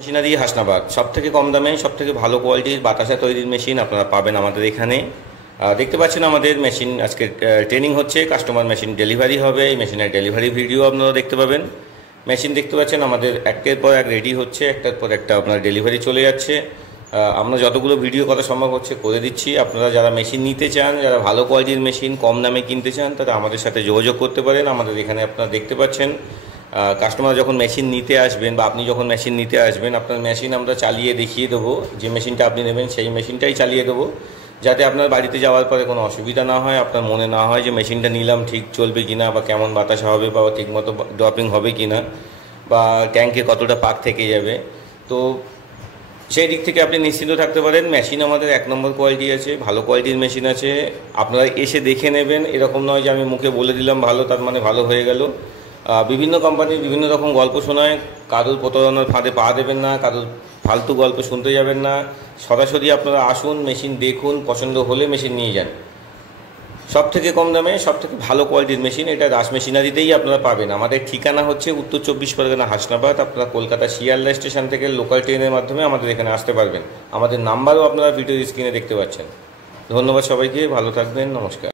Machinery Hasnabad সবথেকে কম দামে সবথেকে ভালো কোয়ালিটির বাতাসা তৈরির মেশিন আপনারা পাবেন আমাদের এখানে। দেখতে পাচ্ছেন আমাদের মেশিন আজকে ট্রেনিং হচ্ছে, কাস্টমার মেশিন ডেলিভারি হবে, এই মেশিনের ডেলিভারি ভিডিও আপনারা দেখতে পাবেন। মেশিন দেখতে পাচ্ছেন আমাদের একটার পর এক রেডি হচ্ছে, একটার পর একটা আপনার ডেলিভারি চলে যাচ্ছে। আমরা যতগুলো ভিডিও করা সম্ভব হচ্ছে করে দিচ্ছি। আপনারা যারা মেশিন নিতে চান, যারা ভালো কোয়ালিটির মেশিন কম দামে কিনতে চান, তারা আমাদের সাথে যোগাযোগ করতে পারেন। আমাদের এখানে আপনারা দেখতে পাচ্ছেন কাস্টমার যখন মেশিন নিতে আসবেন বা আপনি যখন মেশিন নিতে আসবেন, আপনার মেশিন আমরা চালিয়ে দেখিয়ে দেবো। যে মেশিনটা আপনি নেবেন সেই মেশিনটাই চালিয়ে দেবো, যাতে আপনার বাড়িতে যাওয়ার পরে কোনো অসুবিধা না হয়, আপনার মনে না হয় যে মেশিনটা নিলাম ঠিক চলবে কি না, বা কেমন বাতাসা হবে, বা ঠিকমতো ড্রপিং হবে কি না, বা ট্যাঙ্কে কতটা পাক থেকে যাবে। তো সেই দিক থেকে আপনি নিশ্চিন্ত থাকতে পারেন। মেশিন আমাদের এক নম্বর কোয়ালিটি আছে, ভালো কোয়ালিটির মেশিন আছে। আপনারা এসে দেখে নেবেন, এরকম নয় যে আমি মুখে বলে দিলাম ভালো তার মানে ভালো হয়ে গেল। বিভিন্ন কোম্পানির বিভিন্ন রকম গল্প শোনায়, কারোর প্রতারণার ফাঁদে পা দেবেন না, কারোর ফালতু গল্প শুনতে যাবেন না। সরাসরি আপনারা আসুন, মেশিন দেখুন, পছন্দ হলে মেশিন নিয়ে যান। সব থেকে কম দামে সব থেকে ভালো কোয়ালিটির মেশিন এটা দাস মেশিনারিতেই আপনারা পাবেন। আমাদের ঠিকানা হচ্ছে উত্তর 24 পরগনা হাসনাবাদ। আপনারা কলকাতা শিয়ালদা স্টেশন থেকে লোকাল ট্রেনের মাধ্যমে আমাদের এখানে আসতে পারবেন। আমাদের নাম্বারও আপনারা ভিডিও স্ক্রিনে দেখতে পাচ্ছেন। ধন্যবাদ সবাইকে, ভালো থাকবেন, নমস্কার।